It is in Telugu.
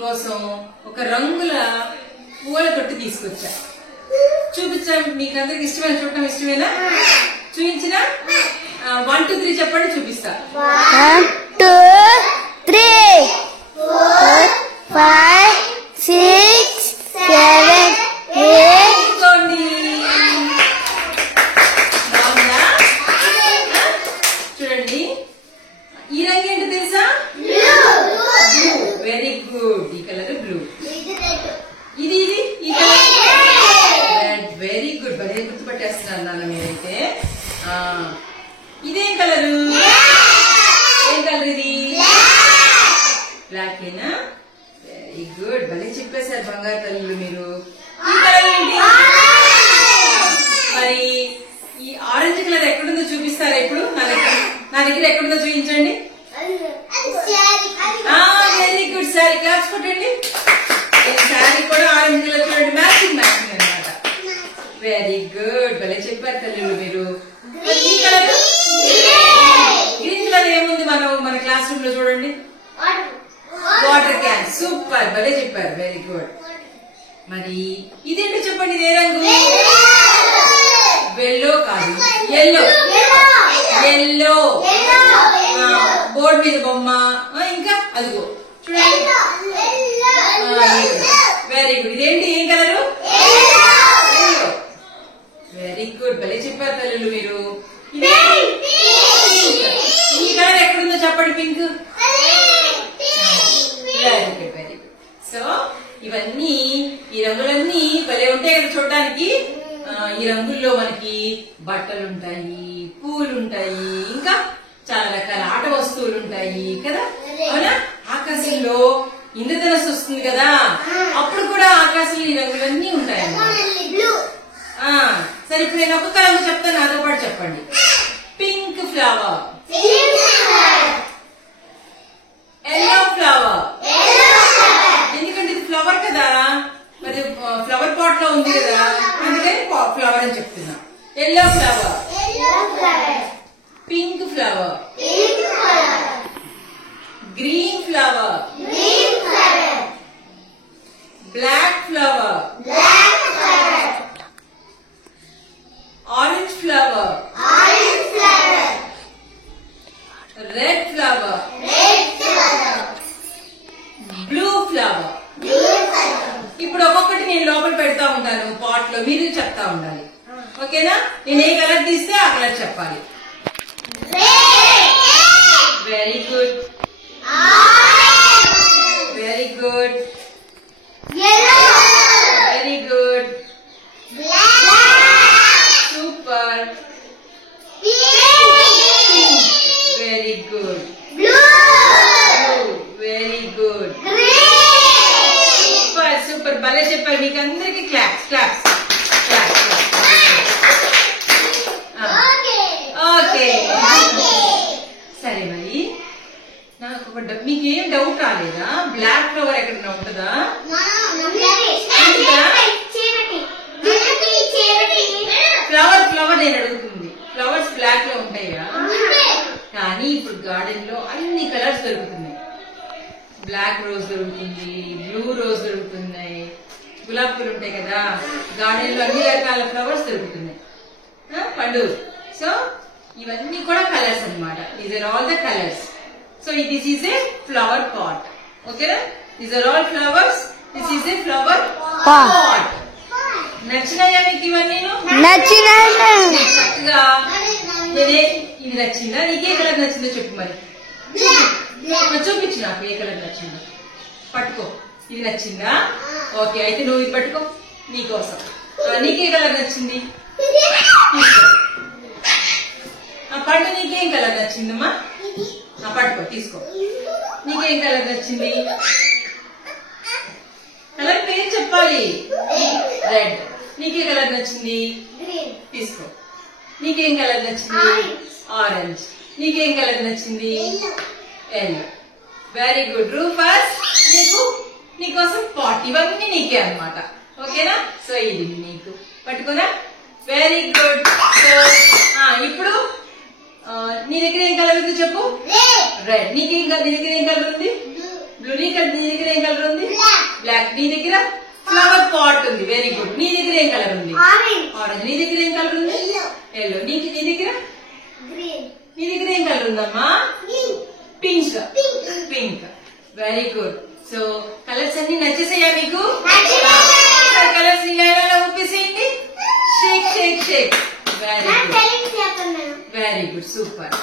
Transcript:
మీకోసం ఒక రంగుల పూల తొట్టి తీసుకొచ్చా. చూపించా, మీకు అందరికి ఇష్టమైన, చూడటం ఇష్టమేనా? చూపించినా 1 2 3 చెప్పండి, చూపిస్తా. 1 2 3 4 5 6 7 8 చూడండి. బాగుందా? చూడండి, ఈ రంగు ఏంటో తెలుసా? Very good. ఈ కలర్ బ్లూ. ఇది ఇది ఈ కలర్ రెడ్. Very good. భలే గుర్తుపట్టేస్తున్నారు నాన్న మీరైతే. ఇదేం కలరు? ఏం కలర్ ఇది? బ్లాక్ ఏనా? Very good. భలే చెప్పేశారు బంగారు తల్లులు మీరు. ఈ కలర్ ఏంటి? మరి ఈ ఆరెంజ్ కలర్ ఎక్కడుందో చూపిస్తారా ఇప్పుడు? నా దగ్గర ఎక్కడుందో చూపించండి. Very good. శారీ క్లాప్స్ కొట్టండి. శారీ కూడా ఆరెంజ్ కలర్. చూడండి, మ్యాచింగ్ మ్యాచింగ్ అనమాట. Very good. భలే చెప్పారు తల్లులు మీరు. ఈ కలర్ గ్రీన్ కలర్ ఏముంది మన క్లాస్ రూమ్ లో? చూడండి, వాటర్ క్యాన్. సూపర్. భలే చెప్పారు. Very good. మరి ఇదేంటో చెప్పండి, ఇదే రంగు? వెల్లో కాదు, ఎల్లో. ఎల్లో. బోర్డు మీద బొమ్మ. ఇంకా అదిగో చూడండి. Very good. ఇదేంటి? ఏం కలరు? Very good. భలే చెప్పారు తల్లులు మీరు. ఈ కలర్ ఎక్కడుందో చెప్పండి. Pink. Very good. Very good. So ఇవన్నీ, ఈ రంగులన్నీ భలే ఉంటాయి కదా చూడడానికి. ఈ రంగుల్లో మనకి బట్టలు ఉంటాయి, పూలు ఉంటాయి, ఇంకా చాలా రకాల ఆట వస్తువులు ఉంటాయి కదా. అవునా? ఆకాశంలో ఇంద్రధనస్సు వస్తుంది కదా, అప్పుడు కూడా ఆకాశంలో ఈ రంగులన్నీ ఉంటాయి. సరే, ఇప్పుడు నేను ఒక్కొక్క రంగు చెప్తాను, నాతో పాటు చెప్పండి. Pink flower. Yellow flower. ఎందుకంటే ఇది ఫ్లవర్ కదా, మరి ఫ్లవర్ పాట్ లో ఉంది కదా, అందుకని ఫ్లవర్ అని చెప్తున్నా. Yellow flower. Pink flower. Green flower. Black flower. Orange flower. Red flower. Blue flower. ఇప్పుడు ఒక్కొక్కటి నేను లోపల పెడతా ఉంటాను పాట్ లో, మీరు చెప్తా ఉండాలి. ఓకేనా? నేను ఏ కలర్ తీస్తే ఆ కలర్ చెప్పాలి. Very good. Very good. Very good. Super. Very good. Very good. Super super. భలే చెప్పారు. మీకు అందరికి క్లాప్స్ క్లాప్స్ క్లాప్స్. ఓకే. సరే, మరి నాకు మీకు ఏం డౌట్ రాలేదా? బ్లాక్ ఫ్లవర్ ఎక్కడన్నా ఉంటుందా? ఫ్లవర్ ఫ్లవర్ నేను అడుగుతుంది. ఫ్లవర్స్ బ్లాక్ లో ఉంటాయా? కానీ ఇప్పుడు గార్డెన్ లో అన్ని కలర్స్ దొరుకుతున్నాయి. బ్లాక్ రోజ్ దొరుకుతుంది, బ్లూ రోజ్ దొరుకుతున్నాయి, గులాబీ పూలు ఉంటాయి కదా. గార్డెన్ లో అన్ని రకాల ఫ్లవర్స్ దొరుకుతున్నాయి. పండు. సో ఇవన్నీ కూడా కలర్స్ అన్నమాట. These are all the colours. So this is a flower pot. ఓకేనా? These are all flowers. This is a flower pot. నచ్చినాయా మీకు ఇవన్నీ? నచ్చినాయి. చక్కగా నేనే ఇది నచ్చిందా? నీకే కలర్ నచ్చిందో చెప్పు. మరి చూపించు నాకు ఏ కలర్ నచ్చిందో. పట్టుకో. ఇది నచ్చిందా? ఓకే, అయితే నువ్వు ఇది పట్టుకో నీకోసం. నీకే కలర్ నచ్చింది? తీసుకో. పండు, నీకేం కలర్ నచ్చిందమ్మా? పట్టుకో, తీసుకో. నీకేం కలర్ నచ్చింది? కలర్ పేరు చెప్పాలి. రెడ్. నీకే కలర్ నచ్చింది? తీసుకో. నీకేం కలర్ నచ్చింది? ఆరెంజ్. నీకేం కలర్ నచ్చింది? ఎల్లో. Very good. రూఫస్, నీకోసం పాట్. ఇవన్నీ నీకే అన్నమాట. ఓకేనా? సో ఇది నీకు పట్టుకోనా? Very good. సో ఇప్పుడు నీ దగ్గర ఏం కలర్ ఉంది చెప్పు? రెడ్. నీ దగ్గర ఏం కలర్ ఉంది? బ్లూ. నీ దగ్గర ఏం కలర్ ఉంది? బ్లాక్. నీ దగ్గర ఫ్లవర్ పాట్ ఉంది. Very good. నీ దగ్గర ఏం కలర్ ఉంది? ఆరెంజ్. నీ దగ్గర ఏం కలర్ ఉంది? ఎల్లో. నీ దగ్గర నీ దగ్గర ఏం కలర్ ఉందమ్మా? Pink. Pink. Very good. So colours అన్ని నచ్చేసాయా మీకు? కలర్స్ ఇలా ఊపేసేయండి. Shake shake shake. Very good. Very good. Super.